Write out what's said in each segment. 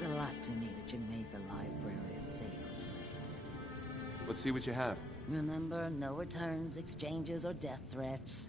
means a lot to me that you made the library a safe place. Let's see what you have. Remember, no returns, exchanges, or death threats.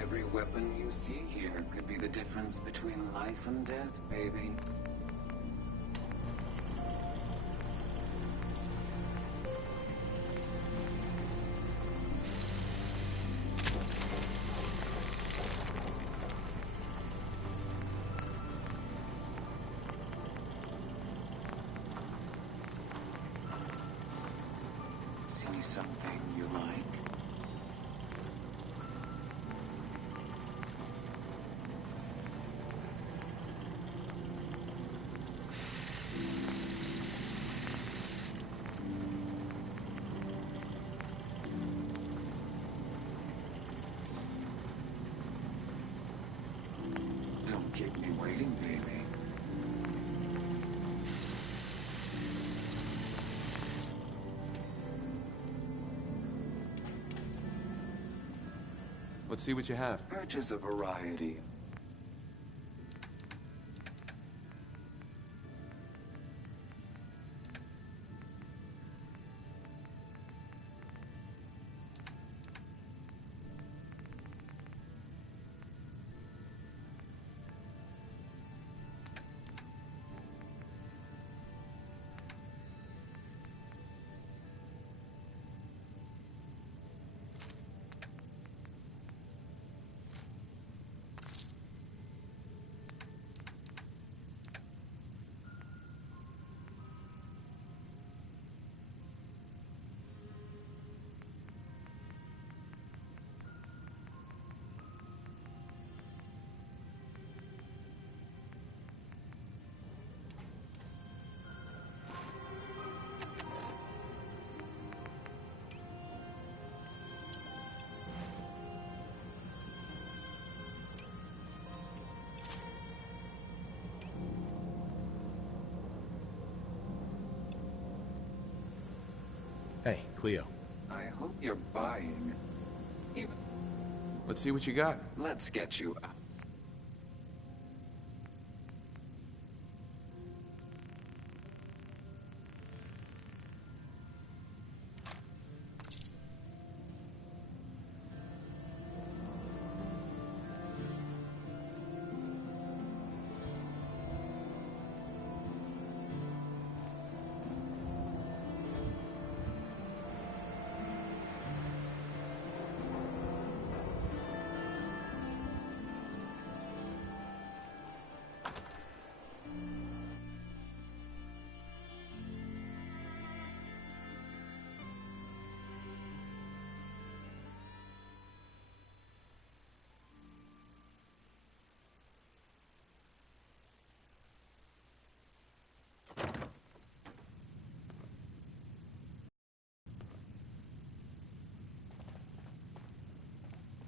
Every weapon you see here could be the difference between life and death, baby. See something you like? Don't keep me waiting, baby. Let's see what you have. Purchase a variety. Hey, Cleo. I hope you're buying. Let's see what you got. Let's get you out.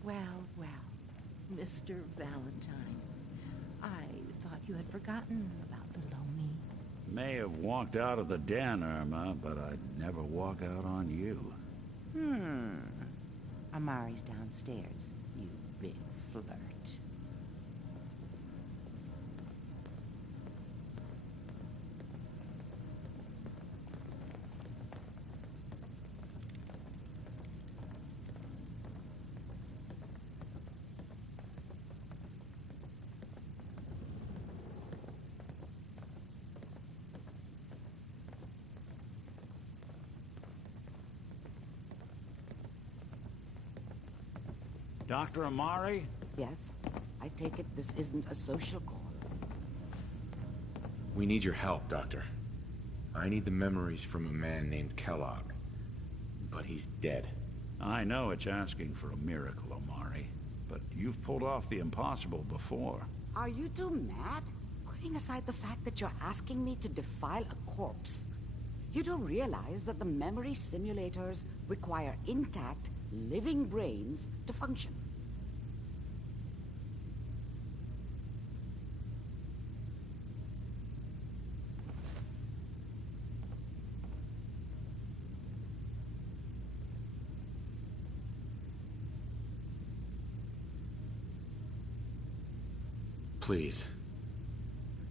Well, well, Mr. Valentine, I thought you had forgotten about Lomi. May have walked out of the den, Irma, but I'd never walk out on you. Amari's downstairs, you big flirt. Dr. Amari? Yes? I take it this isn't a social call. We need your help, Doctor. I need the memories from a man named Kellogg. But he's dead. I know it's asking for a miracle, Amari. But you've pulled off the impossible before. Are you two mad? Putting aside the fact that you're asking me to defile a corpse, you do realize that the memory simulators require intact, living brains to function. Please.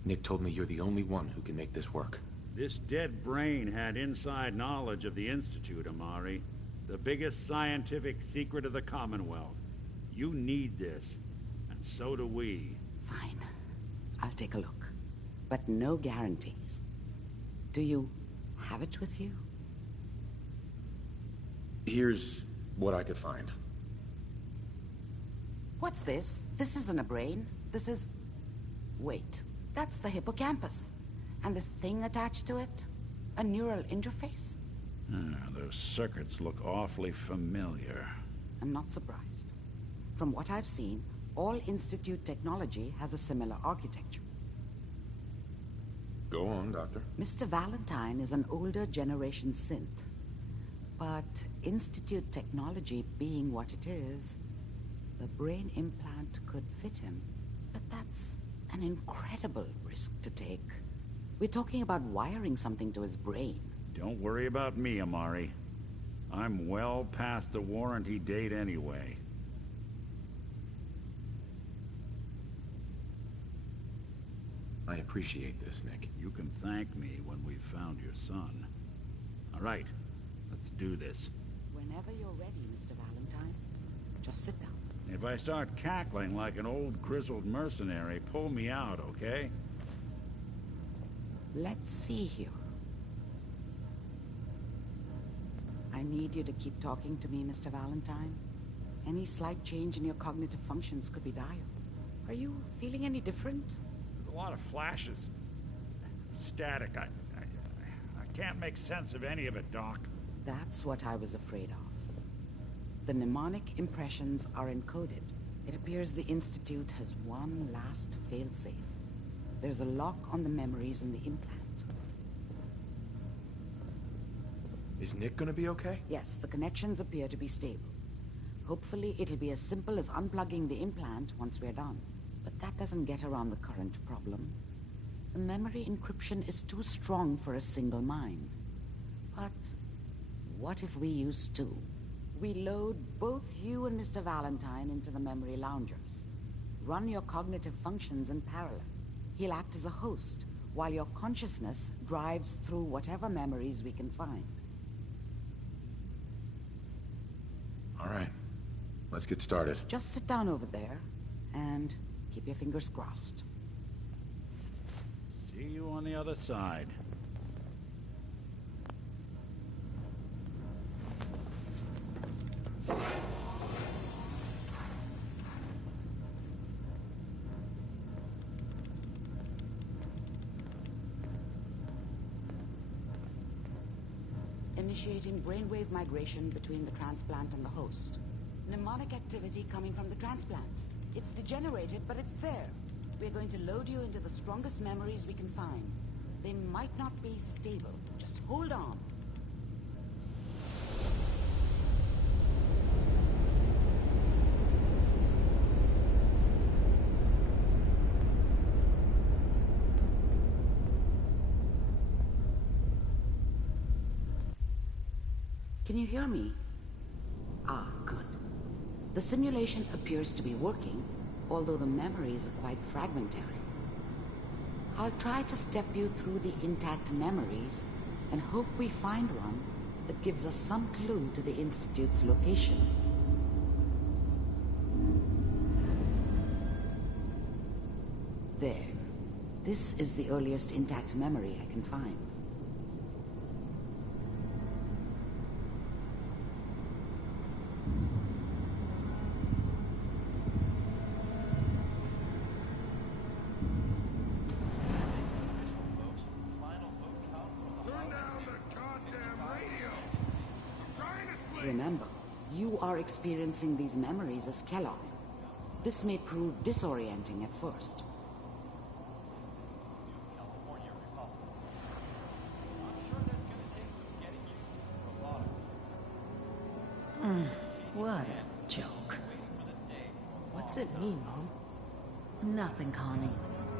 Nick told me you're the only one who can make this work. This dead brain had inside knowledge of the Institute, Amari. The biggest scientific secret of the Commonwealth. You need this, and so do we. Fine. I'll take a look. But no guarantees. Do you have it with you? Here's what I could find. What's this? This isn't a brain. This is... Wait. That's the hippocampus. And this thing attached to it? A neural interface? Those circuits look awfully familiar. I'm not surprised. From what I've seen, all Institute technology has a similar architecture. Go on, Doctor. Mr. Valentine is an older generation synth. But Institute technology being what it is, the brain implant could fit him. But that's an incredible risk to take. We're talking about wiring something to his brain. Don't worry about me, Amari. I'm well past the warranty date anyway. I appreciate this, Nick. You can thank me when we've found your son. All right, let's do this. Whenever you're ready, Mr. Valentine, just sit down. If I start cackling like an old grizzled mercenary, pull me out, okay? Let's see here. I need you to keep talking to me, Mr. Valentine. Any slight change in your cognitive functions could be dire. Are you feeling any different? There's a lot of flashes. Static. I can't make sense of any of it, Doc. That's what I was afraid of. The mnemonic impressions are encoded. It appears the Institute has one last failsafe. There's a lock on the memories in the implant. Is Nick gonna be okay? Yes, the connections appear to be stable. Hopefully it'll be as simple as unplugging the implant once we're done. But that doesn't get around the current problem. The memory encryption is too strong for a single mind. But what if we use two? We load both you and Mr. Valentine into the memory loungers. Run your cognitive functions in parallel. He'll act as a host, while your consciousness drives through whatever memories we can find. All right. Let's get started. Just sit down over there, and keep your fingers crossed. See you on the other side. Initiating brainwave migration between the transplant and the host. Mnemonic activity coming from the transplant. It's degenerated, but it's there. We're going to load you into the strongest memories we can find. They might not be stable. Just hold on. Can you hear me? Ah, good. The simulation appears to be working, although the memories are quite fragmentary. I'll try to step you through the intact memories and hope we find one that gives us some clue to the Institute's location. There. This is the earliest intact memory I can find. Remember, you are experiencing these memories as Kellogg. This may prove disorienting at first. What a joke. What's it mean, Mom? Nothing, Connie.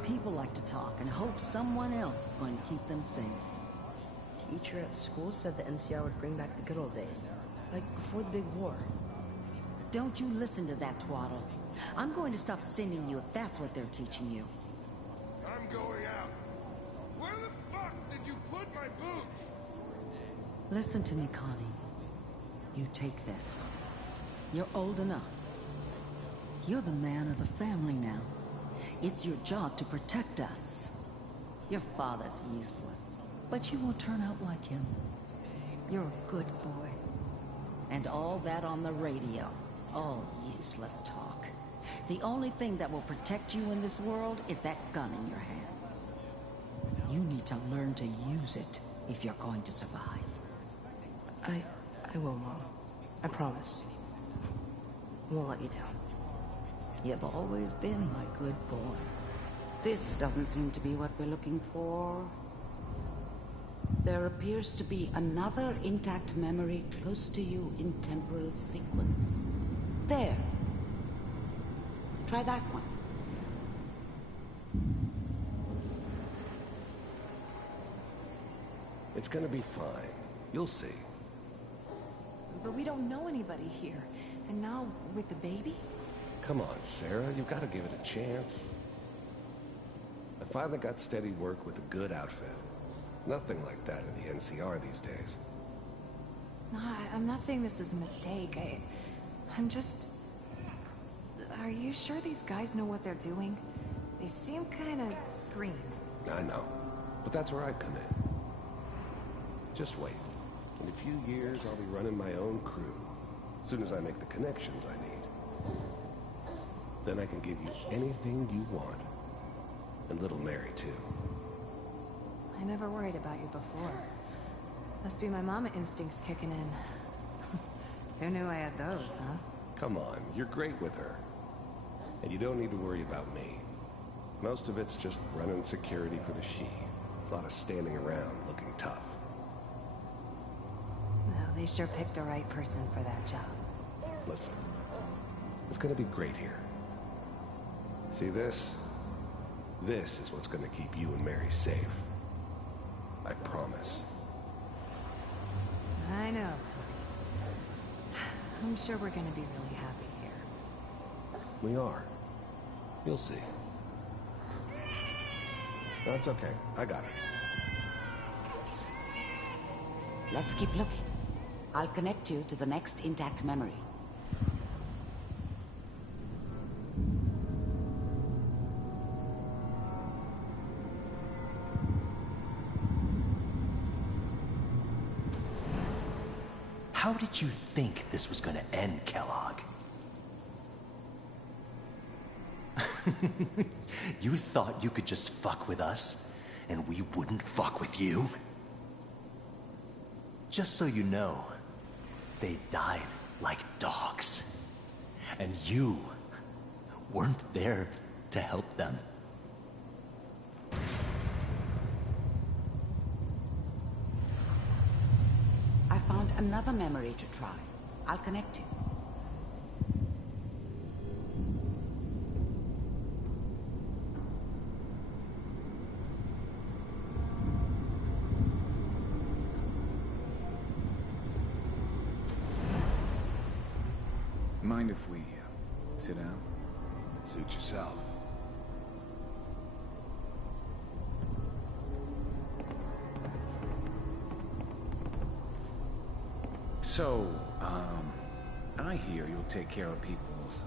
People like to talk and hope someone else is going to keep them safe. Teacher at school said the NCR would bring back the good old days. Like before the big war. Don't you listen to that twaddle. I'm going to stop sending you if that's what they're teaching you. I'm going out. Where the fuck did you put my boots? Listen to me, Connie. You take this. You're old enough. You're the man of the family now. It's your job to protect us. Your father's useless, but you won't turn out like him. You're a good boy. And all that on the radio, all useless talk. The only thing that will protect you in this world is that gun in your hands. You need to learn to use it if you're going to survive. I will, Mom. I promise. I won't let you down. You've always been my good boy. This doesn't seem to be what we're looking for. There appears to be another intact memory close to you in temporal sequence. There. Try that one. It's gonna be fine. You'll see. But we don't know anybody here. And now, with the baby? Come on, Sarah. You've got to give it a chance. I finally got steady work with a good outfit. Nothing like that in the NCR these days. No, I'm not saying this was a mistake. I'm just... Are you sure these guys know what they're doing? They seem kind of green. I know. But that's where I come in. Just wait. In a few years, I'll be running my own crew. As soon as I make the connections I need. Then I can give you anything you want. And little Mary, too. I never worried about you before. Must be my mama instincts kicking in. Who knew I had those, huh? Come on, you're great with her. And you don't need to worry about me. Most of it's just running security for the she. A lot of standing around looking tough. Well, they sure picked the right person for that job. Listen, it's gonna be great here. See this? This is what's gonna keep you and Mary safe. I promise. I know. I'm sure we're gonna be really happy here. We are. You'll see. No, it's okay. I got it. Let's keep looking. I'll connect you to the next intact memory. How did you think this was gonna end, Kellogg? You thought you could just fuck with us, and we wouldn't fuck with you? Just so you know, they died like dogs. And you weren't there to help them. I found another memory to try. I'll connect you. Mind if we sit down? Suit yourself. So, I hear you'll take care of people's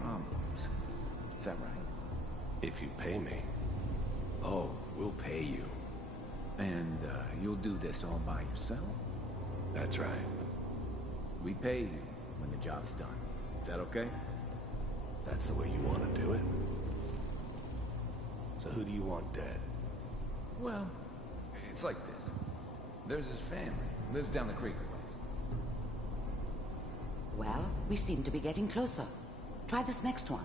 problems. Is that right? If you pay me. Oh, we'll pay you. And, you'll do this all by yourself? That's right. We pay you when the job's done. Is that okay? That's the way you want to do it? So who do you want dead? Well, it's like this. There's his family. Lives down the creek a ways. Well, we seem to be getting closer. Try this next one.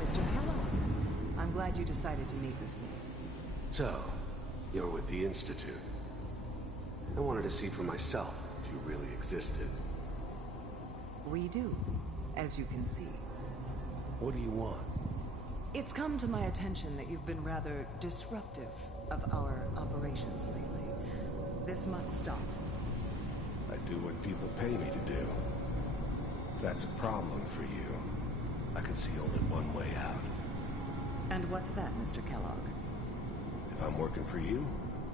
Mr. Kellogg, I'm glad you decided to meet with me. So, you're with the Institute. I wanted to see for myself if you really existed. We do, as you can see. What do you want? It's come to my attention that you've been rather disruptive of our operations lately. This must stop. I do what people pay me to do. If that's a problem for you, I can see only one way out. And what's that, Mr. Kellogg? If I'm working for you,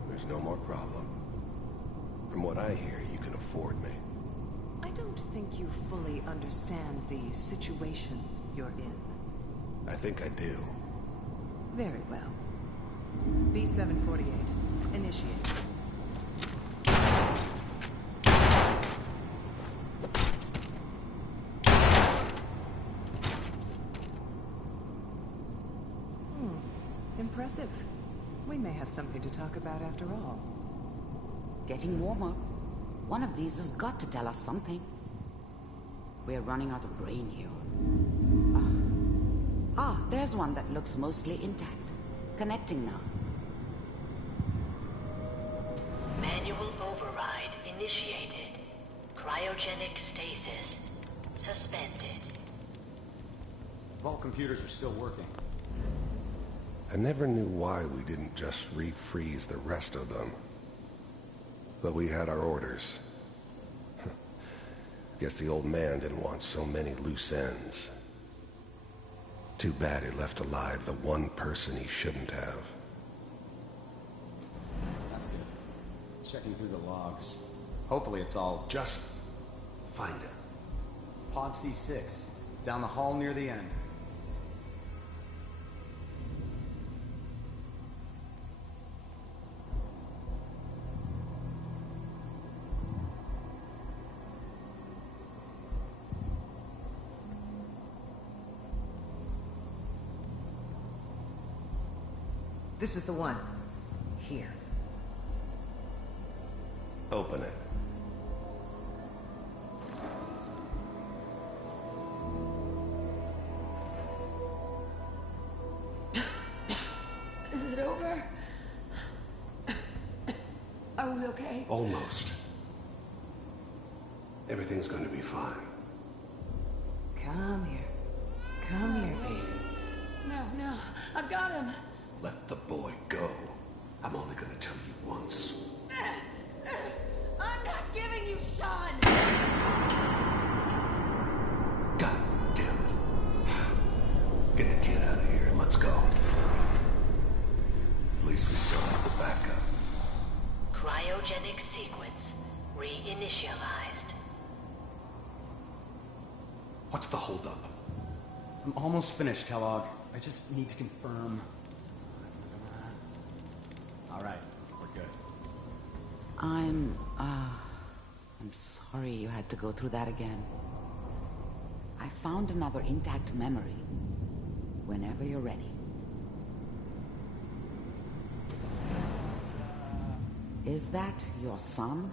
there's no more problem. From what I hear, you can afford me. I don't think you fully understand the situation you're in. I think I do. Very well. B-748, initiate. Impressive. We may have something to talk about after all. Getting warmer. One of these has got to tell us something. We're running out of brain here. There's one that looks mostly intact. Connecting now. Manual override initiated. Cryogenic stasis suspended. All computers are still working. I never knew why we didn't just refreeze the rest of them. But we had our orders. Guess the old man didn't want so many loose ends. Too bad he left alive the one person he shouldn't have. That's good. Checking through the logs. Hopefully it's all... Just find it. Pod C6. Down the hall near the end. This is the one. Here. Open it. Is it over? Are we okay? Almost. Everything's going to be fine. Come here. Come here, baby. No, I've got him. Let the boy go. I'm only going to tell you once. I'm not giving you Sean! God damn it. Get the kid out of here and let's go. At least we still have the backup. Cryogenic sequence reinitialized. What's the holdup? I'm almost finished, Kellogg. I just need to confirm. All right, we're good. I'm sorry you had to go through that again. I found another intact memory. Whenever you're ready. Is that your son?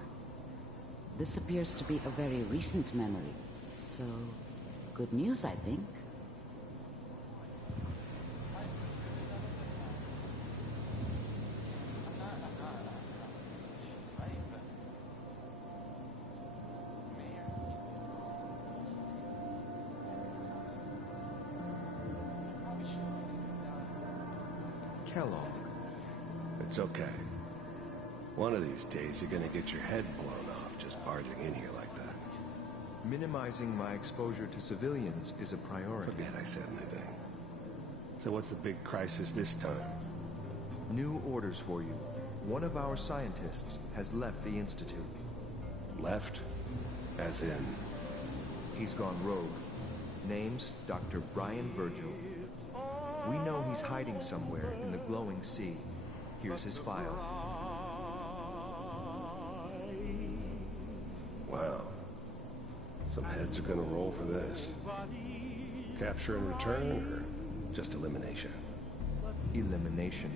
This appears to be a very recent memory. So, good news, I think. Kellogg. It's okay. One of these days you're gonna get your head blown off just barging in here like that. Minimizing my exposure to civilians is a priority. Forget I said anything. So what's the big crisis this time? New orders for you. One of our scientists has left the Institute. Left? As in? He's gone rogue. Name's Dr. Brian Virgil. We know he's hiding somewhere in the glowing sea. Here's his file. Wow. Some heads are gonna roll for this. Capture and return, or just elimination? Elimination.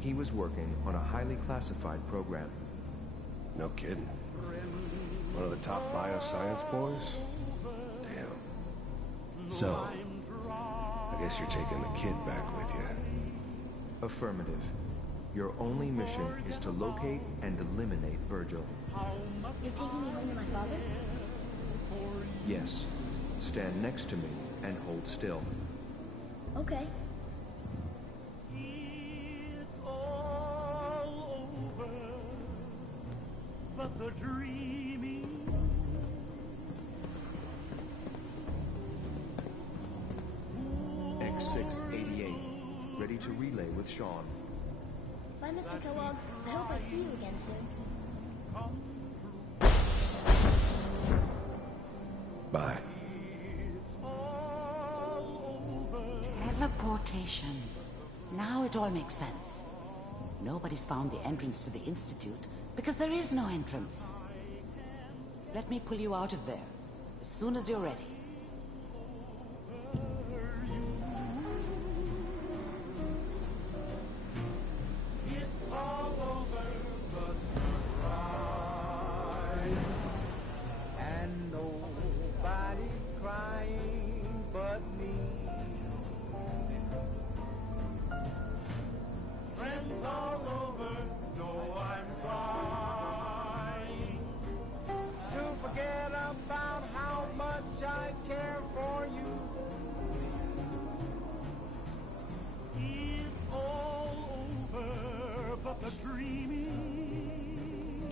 He was working on a highly classified program. No kidding. One of the top bioscience boys? Damn. So, I guess you're taking the kid back with you. Affirmative. Your only mission is to locate and eliminate Virgil. You're taking me home to my father? Yes. Stand next to me and hold still. Okay. X688. Ready to relay with Sean. Bye, Mr. Kellogg. I hope I see you again soon. Bye. Teleportation. Now it all makes sense. Nobody's found the entrance to the Institute because there is no entrance. Let me pull you out of there as soon as you're ready.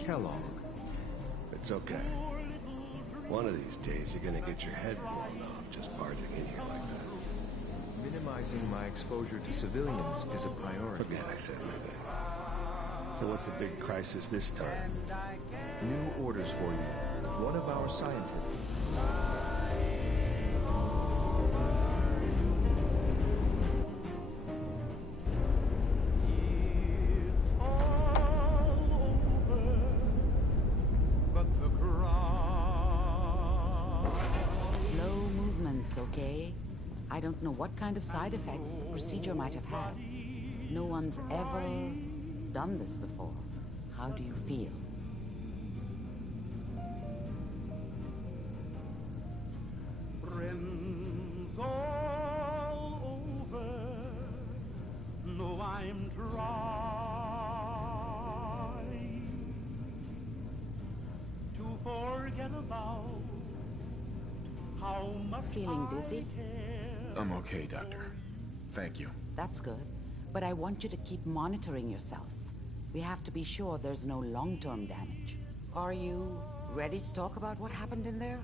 Kellogg. It's okay. One of these days, you're gonna get your head blown off just barging in here like that. Minimizing my exposure to civilians is a priority. Forget I said anything. So what's the big crisis this time? New orders for you. One of our scientists. Okay? I don't know what kind of side effects the procedure might have had. No one's ever done this before. How do you feel? Friends all over, no, I'm trying to forget about. Feeling dizzy? I'm okay, Doctor. Thank you. That's good. But I want you to keep monitoring yourself. We have to be sure there's no long-term damage. Are you ready to talk about what happened in there?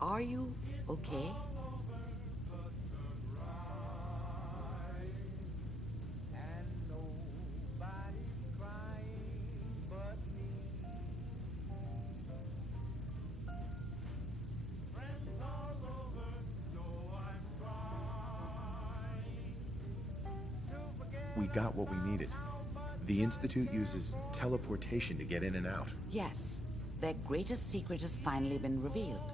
Are you okay? We got what we needed. The Institute uses teleportation to get in and out. Yes. Their greatest secret has finally been revealed.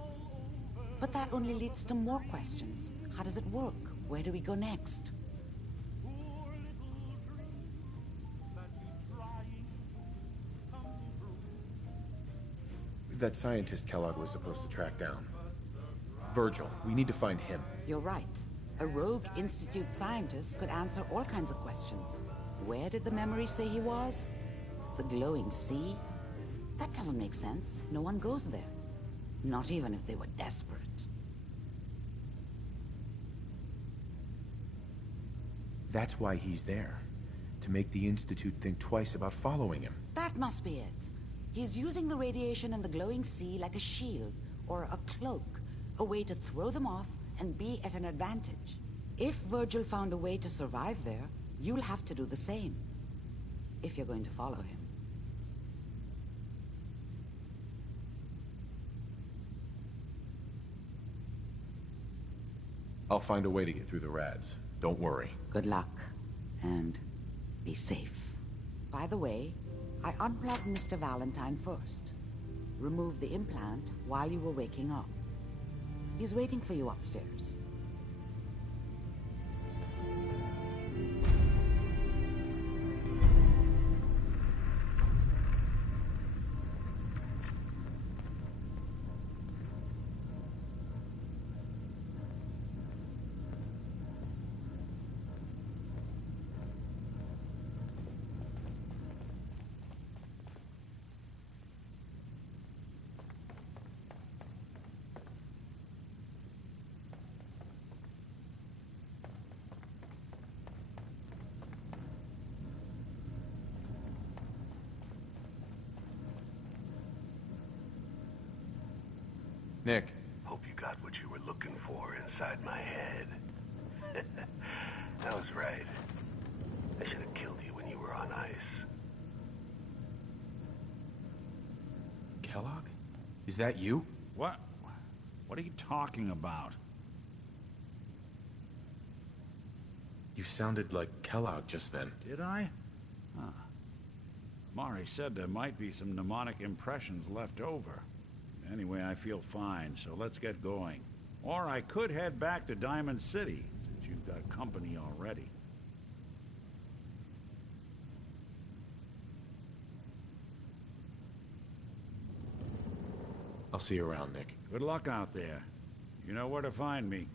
But that only leads to more questions. How does it work? Where do we go next? That scientist Kellogg was supposed to track down. Virgil, we need to find him. You're right. A rogue Institute scientist could answer all kinds of questions. Where did the memory say he was? The glowing sea? That doesn't make sense. No one goes there. Not even if they were desperate. That's why he's there. To make the Institute think twice about following him. That must be it. He's using the radiation in the glowing sea like a shield, or a cloak, a way to throw them off and be at an advantage. If Virgil found a way to survive there, you'll have to do the same. If you're going to follow him. I'll find a way to get through the rads. Don't worry. Good luck, and be safe. By the way, I unplugged Mr. Valentine first. Removed the implant while you were waking up. He's waiting for you upstairs. Nick. Hope you got what you were looking for inside my head. I was right. I should have killed you when you were on ice. Kellogg? Is that you? What? What are you talking about? You sounded like Kellogg just then. Did I? Huh. Mari said there might be some mnemonic impressions left over. Anyway, I feel fine, so let's get going. Or I could head back to Diamond City, since you've got company already. I'll see you around, Nick. Good luck out there. You know where to find me.